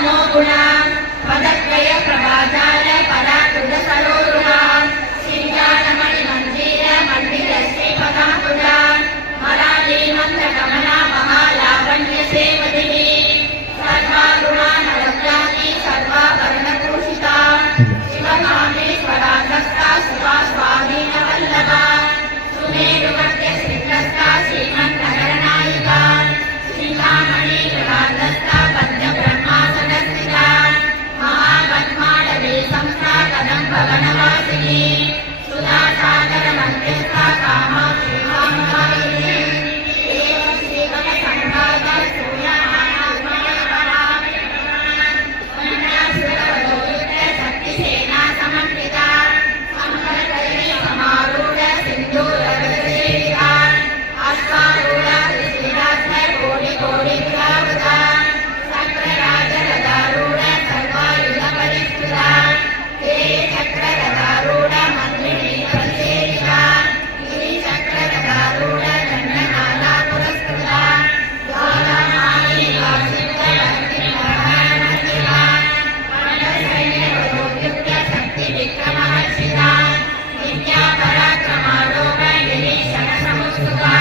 तमो गुणा पदत्रय प्रभाजाल पराकृत सरोरुहा सिंगारमणि मंजीर मंडित श्रीपदाकुला मराठी मंत्र कमला महालावण्य सेवदिनी सर्वा गुणानरत्याति सर्वा वर्णभूषिता शिवकामेश्वराधस्ता सुवा स्वाधीन वल्लभा सुमेरुमध्य श्रीकृष्णा श्रीमन्नगरनायिका सीतामणि जलाधस्ता पद्म ब्रह्मासनस्थिता महापद्माडवी संस्था कदम्ब वनवासिनी सुधा सागर मध्यस्था कामाक्षी कामदायिनी एवं श्रीवक संघात सूर्यमानात्मनेपरा वन्यासुरवधूयुक्त शक्तिसेना समन्विता संकल्पैः समारूढ सिन्धूरगतसेविका अश्वारूढ कृष्णदास कोटि कोटि विरावता चक्रराजरथारूढ सर्वायुध परिष्कृता हे चक्ररथारूढ मन्त्रिणी परिसेविता गिरि चक्ररथारूढ दण्डनादा पुरस्कृता ज्वालामाली वासिष्ठ लक्ष्मीनारायणशिला खण्डसैन्यवधूयुक्त शक्ति विक्रमहर्षिता विद्या पराक्रमालोक गिरीशण समुत्सुका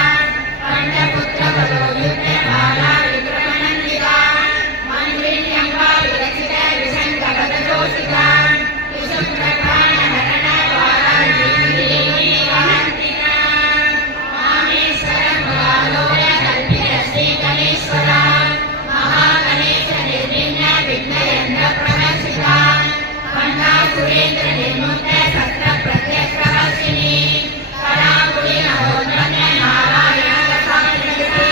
खण्डपुत्रवधूयुक्त बाला विक्रमनन्दिता मन्त्रिण्यम्बा विरचित विशङ्खगतजोषिता विशुक्रपाणहरण वाराजीविनीवान्तिका कामेश्वरमुरालोय कल्पित श्रीगणेश्वरा महागणेश निर्विघ्न विघ्नयन्त्र प्रहर्षिता खण्डासुरेन्द्र निर्मुक्त सत्र प्रत्यक्षहर्षिणी कलाकुली नवोन्मन्य नारायण रसायनगति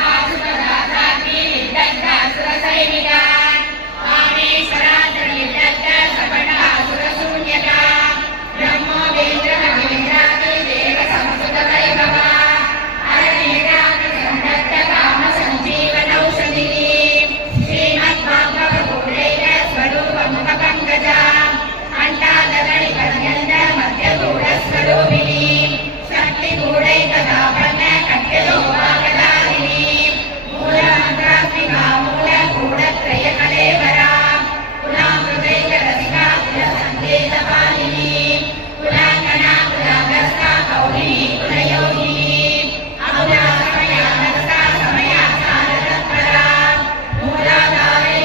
महाभासुरदासाग्नि निर्दग्ध असुरसैनिका कामेश्वराद्र निर्दग्ध सपटासुरशून्यका ब्रह्मोपेन्द्र महेन्द्रादि देव संस्कृत वैभवा अरण्यराग्नि संदग्ध काम संजीवनौषधिनी श्रीमद्भागवतोल्लेख स्वरूप मुख पंकजा अंटादगणि पर्यंत मध्यगूढ़ स्वरूपिणी शक्ति गूढ़ैकदापन्न कट्यलोपाकदारिणी मूल मंत्रात्मिका मूल गूढ़त्रय कलेवरा कुलामृतैक रसिका कुल संकेत पालिनी कुलांगना कुलांगस्था कौलिनी कुलयोगिनी अमुला समयानस्था समयासारतत्परा मूलाधारे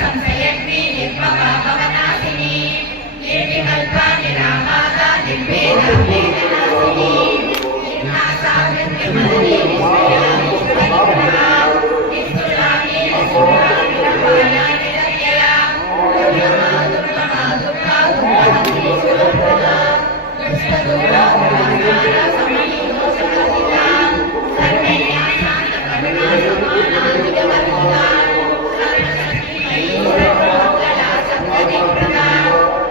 संशयग्नि निर्ममा भवनाशिनी निर्विकल्पा निरामाता निर्वेद वेदनाशिनी निर्नासा मृत्युमदनी निष्क्रिया निष्परिग्रहा निष्ठुराणि निष्ठुरा निरपाया निरत्यया दुर्गमा दुर्गमा दुर्गा दुर्गहन्त्री सुरप्रदा दुष्टदूरा दुराचारा समयी दोषवर्जिता सर्वैर्या शान्त करुणा समानान्तिकवर्जिता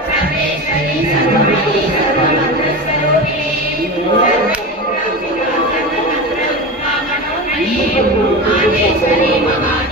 सर्वेश्वरी सर्वमयी सर्वमन्त्रस्वरूपिणी सर्वमन्त्र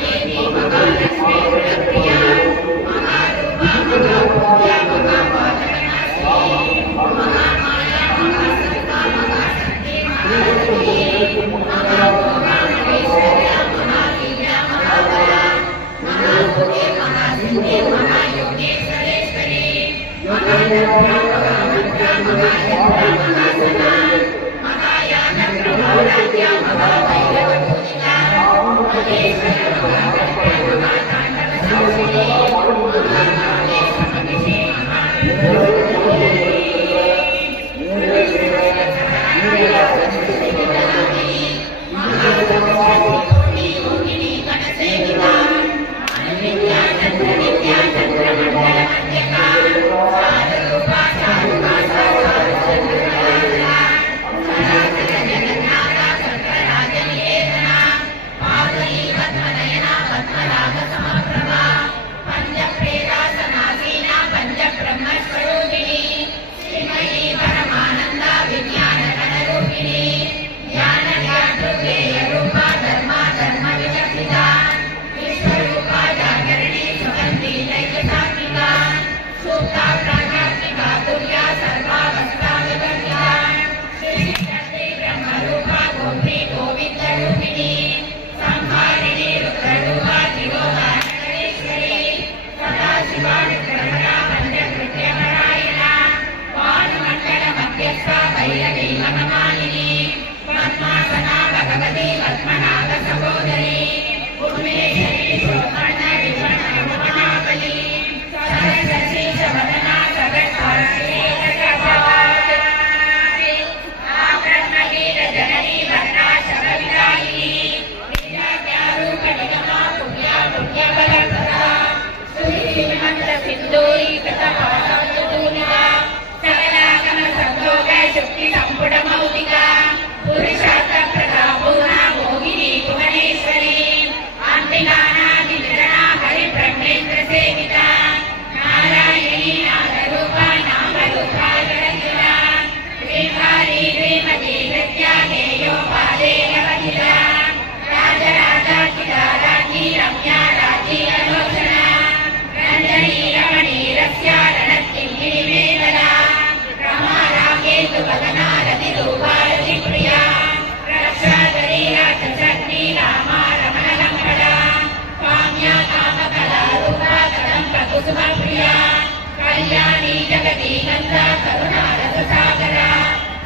कल्याणी जगती नंदा करुणा रससागरा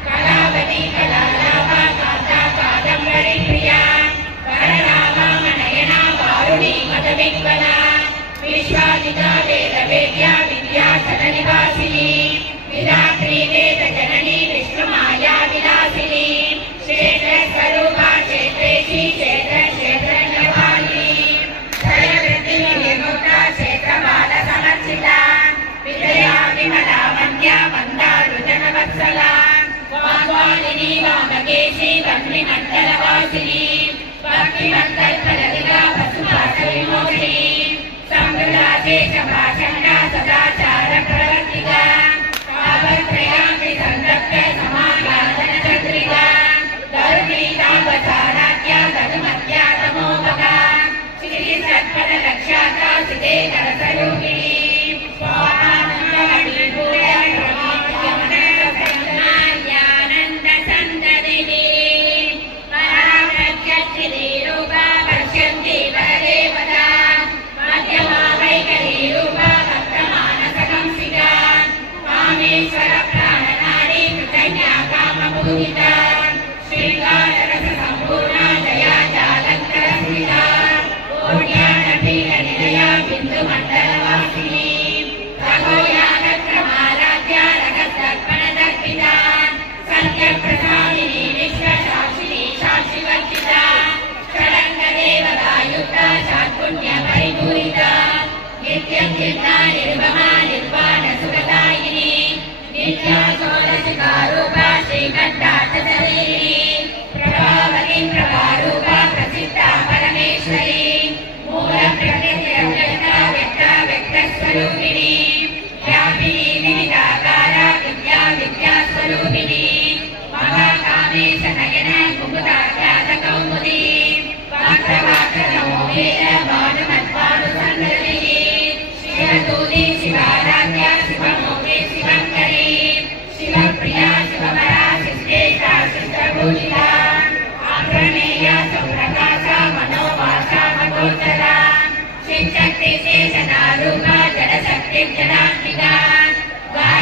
कलावती कलालाभा कांता कादंबरी प्रिया कररामा मनयना वारुणी मतविह्वला विश्वादिता वेद वेद्या विद्या सदनिवासिनी विधात्री वेद जननी विष्णुमाया विलासिनी क्षेत्र स्वरूपा क्षेत्रेशी क्षेत्र क्षेत्रज्ञवालिनी क्षयवृत्ति निर्मुक्ता क्षेत्रबाल समर्चिता विजया विमला वन्द्या मन्दारु जनवत्सला वाग्वालिनी वामकेशी वह्निमण्डलवासिनी भक्तिमन्तर्फलदिगा वसुभासविमोहिनी संवृता शेषभाषण्डा सदाचार प्रवर्तिका तावत्रयामि सन्दप्त समागादनचन्द्रिका धर्मीतावसाराध्या धनुमत्या तमोपका श्रीसत्पदलक्ष्याता सिद्धेकरसरूपिणी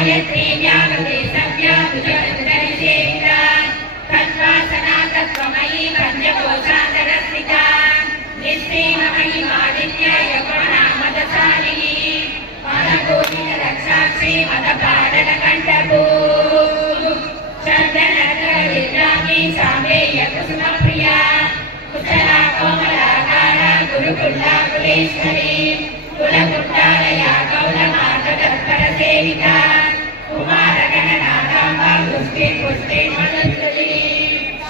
गायत्री व्यावते सव्या भुजगदरिसेविता तत्त्वासना तत्त्वमयी पंचकोशान्तरस्थिता निस्सीम महिमादित्य यौवना मदशालिनी मनपूजित रक्षाक्षी मदपालक कंठभू चंदनकर विद्रामी सामेय कुसुम प्रिया कुशला कोमलाकार गुरुकुला कुलेश्वरी कुलकुट्टालया गौरमार्गतत्पर सेविता कुमारगणनाथाम्बा पुष्टि पुष्टि मदुत्तरी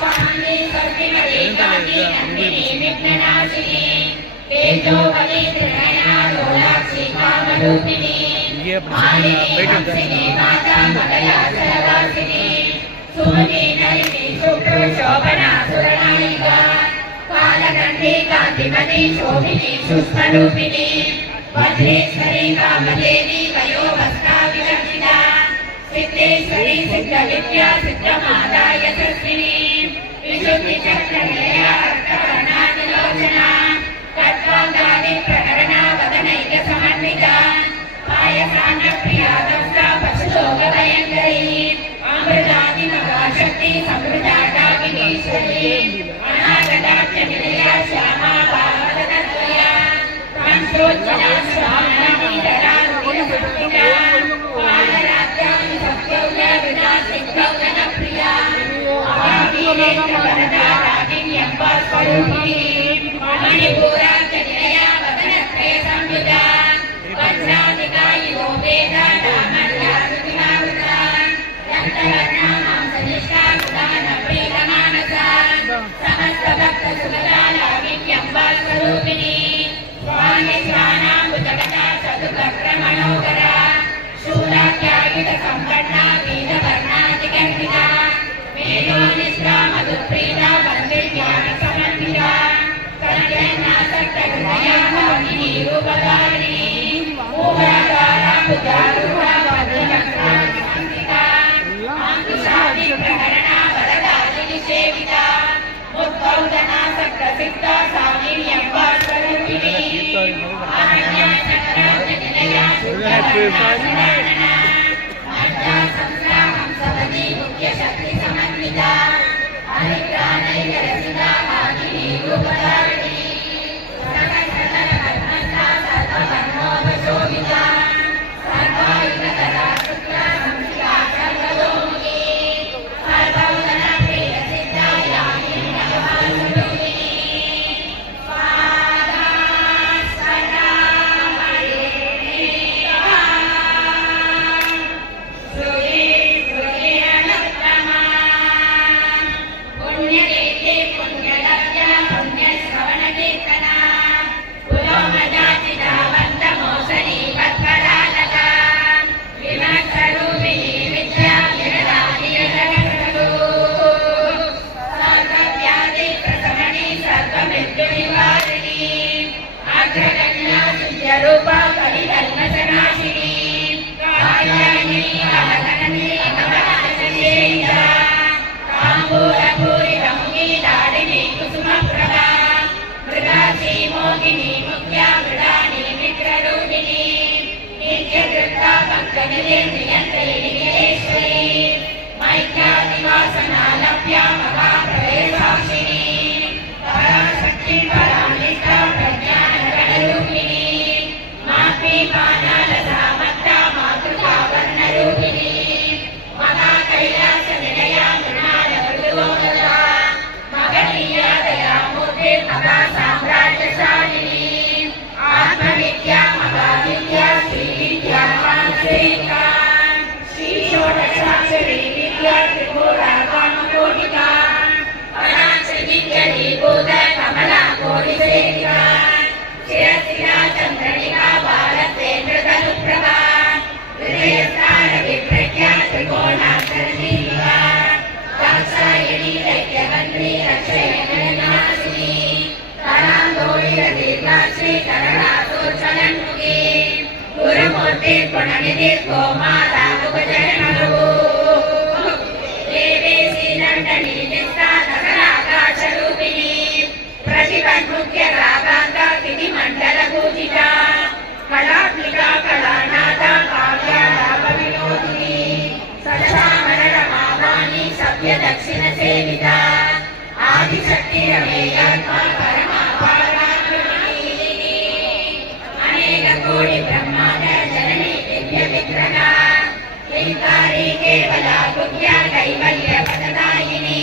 स्वामी सर्वमयी कान्ति नन्दिनी विघ्ननाशिनी तेजोवती त्रिनयना लोलाक्षी कामरूपिणी मालिनी हंसिनी माता मलया सरवासिनी सुमती नलिनी शुक्र शोभना सुरनायिका कालगंधी कांतिमती शोभिनी सुष्मरूपिणी वज्रेश्वरी कामदेवी वयोवस्था विवर्जिता सिद्धेश्वरी सिद्ध विद्या सिद्ध माता यशस्विनी विशुद्धि चक्र निलया अर्थवर्णातिलोचना तत्त्वादादि प्रकरणा वदनैक समन्विता पायसान्न प्रिया दंसा पशुलोक भयङ्करी अमृतादि महाशक्ति समृद्धा विनीश्वरी अनागदाख्य निलया श्यामा पार्वततत्त्वया पंचोज्जला स्वामी धरा रुधिरसंहिता पालरात्यानि सत्यौल्य वृथा सिद्धौलन प्रिया अवामीरेन्द्र वरदा रागिण्यम्बा स्वरूपिणी मणिपूराख्य निलया वदनत्रय संयुता वज्राधिका यो वेदा नामन्या ऋतुनावृता रक्तवर्णा मांसनिष्ठा उदान प्रीतमानसा समस्त भक्त सुगता लागिण्यम्बा स्वरूपिणी स्वामी स्वानामृतगता सदुभक्रमणोकरा शूलाख्यायुध सम्पन्ना वेदवर्णातिगर्भिता वेदोनिष्ठा मधुप्रीता वन्दिज्ञान समन्विता सत्यन्नासक्तहृदया भामिनी रूपधारिणी मूलाधारा बुधारूढा वज्रवक्त्रा संस्थिता अंकुशादि प्रहरणा वरदायिनी सेविता मुद्गौदनासक्तसिद्धा सामिन्यम्बा स्वरूपिणी अनन्या चक्राब्ज निलया शुद्धवर्णा मज्जा संस्था हंसवती मुख्यशक्ति समन्विता हरिप्राणैकरसिता भागिनी रूपधारिणी सकलकलकल्पना सर्ववर्णोपशोभिता सर्वायुधरा शुक्ला संस्था सर्वतोमुखी सर्वौदना प्रियसिद्धा यामिनी नमःस्वरूपिणी स्वाहा सदा हरिणीता श्रुति श्रुति अनुत्तमा पुण्यतीर्थे पुण्यलब्धा पुण्यश्रवणकीर्तना पुलोमजाचिता वन्दमोसनी वत्परालका विमक्षरूपिणी विद्या विरदादियजगत्प्रभू सर्वव्याधि प्रशमनी सर्वमृत्युनिवारिणी अग्रगण्या सिद्ध्यरूपा कलिकल्मषनाशिनी कात्यायनी कालकननी नवनाशशेषा ताम्बूलभूरिरमुखी दारिणी कुसुमप्रभा मृगाक्षी मोहिनी मुख्या मृडानी विग्ररूपिणी नित्यदृष्टा पङ्कजले नियन्त्रिणी निकेश्वरी मैत्यादिवासना लभ्या महाप्रवेशाक्षिणी पराशक्ति परानिष्ठा प्रज्ञानगणरूपिणी मातृपानालसा मत्ता मातृका वर्णरूपिणी महा कैलास निलया मृणाल मृदुवोदता मगधीया दया मूर्ते महा साम्राज्यशालिनी आत्मविद्या महाविद्या श्रीविद्या मानसेविका श्री षोडशाक्षरी विद्या त्रिपुरा कामकोटिका पराशक्तिजली बोध कमला कोटिसेविका शिरस्थिरा चन्द्रनिका बालतेन्द्रधनुप्रभा हृदयस्थान विप्रज्ञा त्रिकोणान्तरजीविका दाक्षायणी दैत्यहन्त्री रक्षयणनाशिनी करान्दोलिरदीर्घाक्षी करणासोज्ज्वलन्मुखी गुरुमूर्ति गुणनिधि गोमाता मुखचरणभू देवेशी दण्डनी निष्ठा नगराकाशरूपिणी प्रतिपन्मुख्य रागान्ता विधिमण्डलपूजिता कलात्मिका कलानाथा काव्यालापविनोदिनी सचामरमावाणी सभ्यदक्षिणसेविता आदिशक्तिरमेयात्मा परमा पारात्मनी ओंकारी केवला गुह्या कैवल्य पददायिनी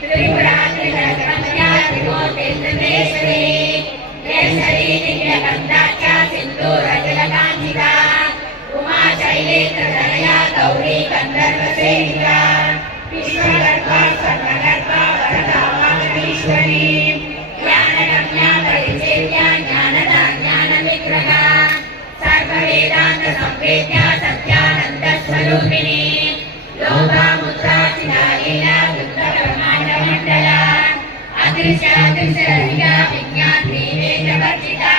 त्रिपुरा त्रिजगन्या त्रिमूर्तिर्त्रिनेश्वरी केसरी दिव्यगन्धाख्या सिन्दूरजलकान्तिका उमा शैलेन्द्रतनया गौरी गन्धर्वसेविका विश्वगर्भा सर्वगर्भा वरदा वागीश्वरी ज्ञानगम्या परिचेत्या ज्ञानदा ज्ञानविग्रहा सर्ववेदान्त संवेद्या सत्यानन्द स्वरूपिणी लोभामुद्रा चिदालीला वृत्तब्रह्माण्डमण्डला अदृश्यादृश्यरहिता विज्ञात्री वेदवर्जिता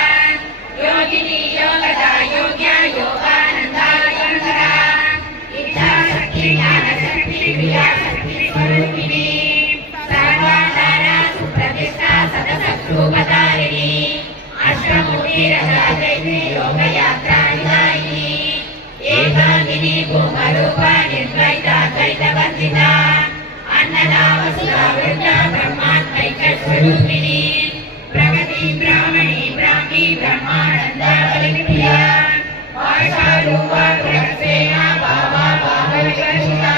योगिनी योगदा योग्या योगानन्दा योगरा इच्छाशक्ति ज्ञानशक्ति क्रियाशक्ति स्वरूपिणी सर्वाधारा सुप्रतिष्ठा सदसद्रूपधारिणी अष्टमूर्तिरसादयिनी योगयात्रानिदायिनी एकाकिनी भूमरूपा निर्द्वैताद्वैतवर्जिता अन्नदा वसुधा वृद्धा ब्रह्मात्मैकस्वरूपिणी प्रगति ब्राह्मणी ब्राह्मी ब्रह्मानन्दा बलिप्रिया आषाढूपा गृहसेना भावा भावविकर्षिता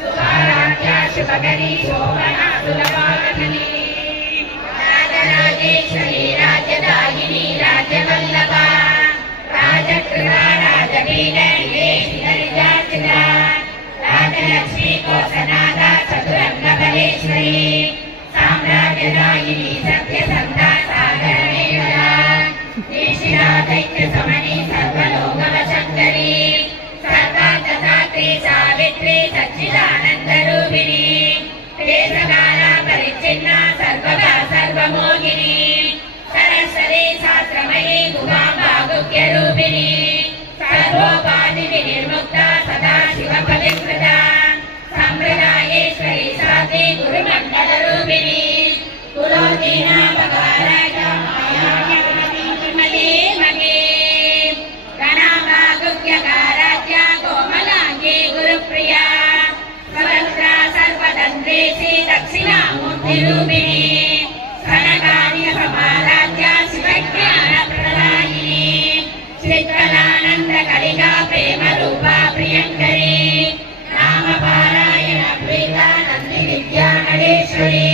सुधाराख्या शुभकरी शोभना सुलभाकथनी राजराजेश्वरी राज्यदायिनी राज्यवल्लभा राजकृता राजवीरनिवेशितरिजार्चिता राजलक्ष्मी कोसनादा चतुरङ्गबलेश्वरी साम्राज्यदायिनी सत्यसन्धा सागरमेखला निशिरा दैत्यसमनी सर्वलोकवशङ्करी सर्वार्थदात्री सावित्री सच्चिदानन्दरूपिणी देशकाला परिच्छिन्ना सर्वगा सर्वमोहिनी सरस्वती शास्त्रमयी गुहाम्बा गुह्यरूपिणी सर्वोपाधिविनिर्मुक्ता सदा शिवपवित्रता सम्प्रदायेश्वरी साध्वी गुरुमण्डलरूपिणी कुलोदीना बगाराजा मायामती मगे गणामा गुह्यकाराध्या कोमलाङ्गी गुरुप्रिया स्वतन्त्रा सर्वतन्त्रेशी दक्षिणामूर्तिरूपिणी सनकार्यसमाराध्या शिवज्ञानप्रदायिनी श्रीकलानन्दकलिका प्रेमरूपा प्रियङ्करी नामपारायण प्रीता नन्दिविद्यानलेश्वरी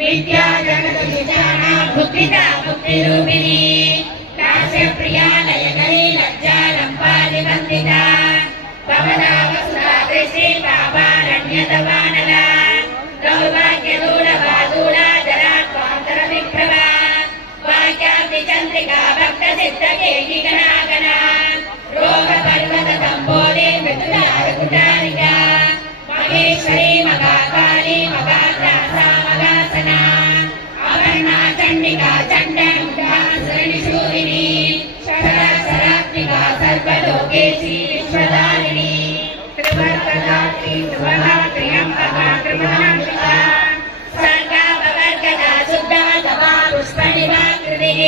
विद्या जगद्विजाना भुक्तिदा भुक्तिरूपिणी दास्यप्रिया लयकरी लज्जालम्बादिवन्दिता भवदा वसुधा दृष्टि पापारण्यतवानला दौर्भाग्यदूढबाधूला जरात्वान्तरविप्रभा वाक्याब्धिचन्द्रिका भक्तसिद्धकेयि गणागणा रोगपर्वतदम्बोधे मृदुलारकुटारिका महेश्वरी मगाकाली मगात्रासा मगासना अवर्णा चण्डिका चण्डमुण्डासुरनिशूरिणी शरासरात्मिका सर्वलोकेशी विश्वधारिणी त्रिवर्गदात्री सुभगा त्र्यम्बका त्रिभुवनान्विता सर्गापवर्गदा शुद्धवसवा पुष्पनिवाकृतिः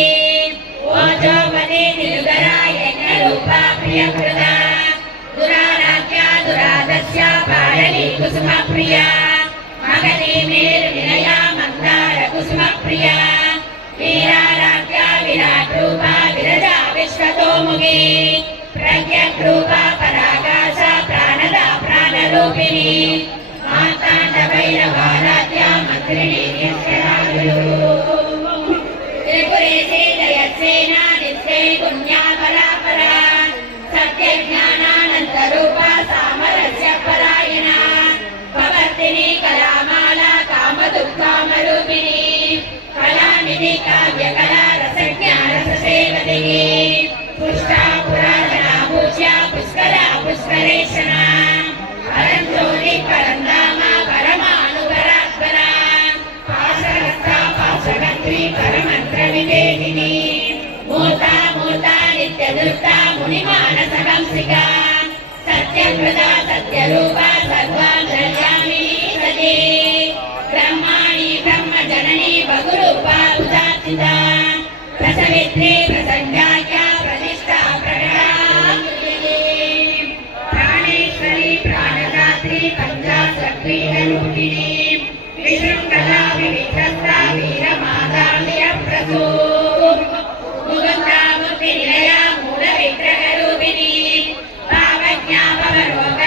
ओजोपदे निरुदरा यज्ञरूपा प्रियकृता दुराराध्या दुरादस्या पारली कुसुमप्रिया मगधी मेरुनिलया मन्दार कुसुमप्रिया वीराराध्या विराट्रूपा विरजा विश्वतोमुखी प्रज्ञरूपा पराकाशा प्राणदा प्राणरूपिणी माताण्डभैरवाराध्या मन्त्रिणी त्रिपुरेशे जयसेना नित्ये पुण्या परापरा सत्यज्ञानानन्दरूपा सामरस्य परायणा भवर्तिनी कलामाला कामदुःखामरूपिणी कलानिधि काव्यकला रसज्ञानरससेवतिनी पुष्टा पुरातना पूज्या पुष्करा पुष्करेशना परञ्ज्योति परन्धामा परमानुपरात्परा पाशहस्ता पाशगन्त्री परमन्त्रविवेदिनी मूर्ता मूर्ता नित्यदुर्गा मुनिमानसहंसिका सत्यप्रदा सत्यरूपा सर्वान्तर्यामिनी सती ब्रह्माणि ब्रह्मजननी बहुरूपा उदात्तिता प्रसवित्री प्रसङ्गाख्या प्रतिष्ठा प्रकटाकृतिः प्राणेश्वरी प्राणदात्री पञ्चाशक्तिरूपिणी विशृङ्खला विविधस्ता वीरमादाल्यप्रसू मुकुन्दा मुक्तिनिलया मूलविग्रहरूपिणी भावज्ञा भवरोग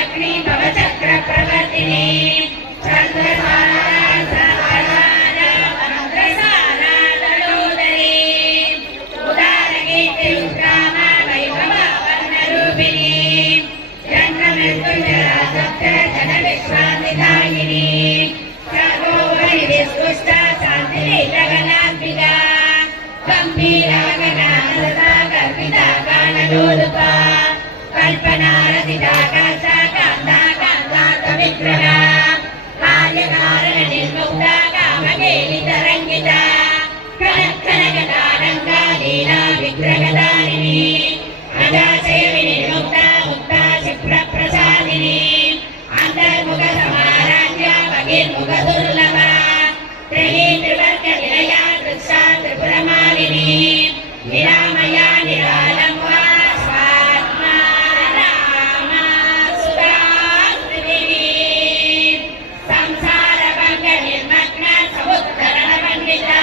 गम्भीरा गणानलता कल्पिता गानलोलुपा कल्पना रचिता काचा कान्ता कान्तार्थ विग्रहा कार्यकारण निर्मुक्ता कामकेलितरङ्गिता कनकनकतारङ्गा लीला विग्रहधारिणी अजाचय विनिर्मुक्ता मुक्ता क्षिप्रप्रसादिनी अंतर्मुख समाराध्या बहिर्मुख दुर्लभा त्रयी त्रिवर्ग निलया दृक्षा त्रिपुरमालिनी निरामया निरालम्बा स्वात्मा रामा सुधा त्रिवेणी संसार भंग निर्मग्न समुद्धरण पंडिता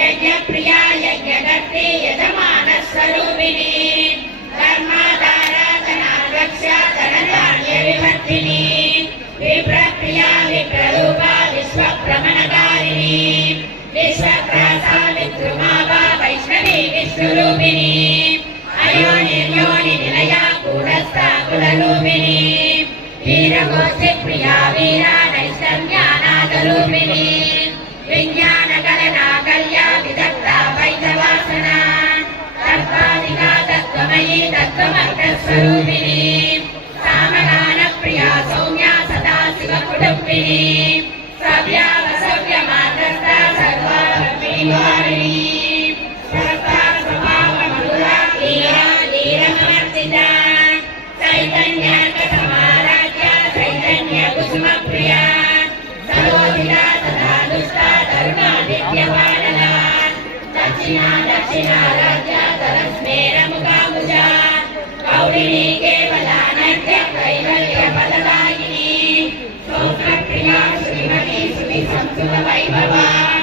यज्ञ प्रिया यज्ञदत्ते यजमान स्वरूपिणी धर्माधारा धनाध्यक्षा धनधान्य विवर्धिनी विप्रप्रिया विप्ररूपा विश्वभ्रमणकारिणी विश्वप्रासा विद्रुमावा वैष्णवी विष्णुरूपिणी अयोनिर्योनि निलया कूटस्था कुलरूपिणी वीरगोष्ठी प्रिया वीरा नैष्कर्म्यानादरूपिणी विज्ञानगणना कल्या विदग्धा वैद्यवासना तत्त्वादिका तत्त्वमयी तत्त्वमर्थस्वरूपिणी सामगान प्रिया सौम्या सदा शिवकुटुम्बिनी सव्यावसव्य मार्गस्था सर्वाभिवारिणी सर्वा स्वभाव मधुरा धीरा धीरमर्चिता चैतन्यार्क समाराध्या चैतन्य कुसुम प्रिया सरोजिता तथा दुष्टा धर्मा दिव्यपालना दक्षिणा दक्षिणाराध्या तरस्मेर मुखामुजा गौरिणी केवलानद्य कैवल्य फलदायिनी सौख्यप्रिया श्रीमती सुखी संसुत वैभवा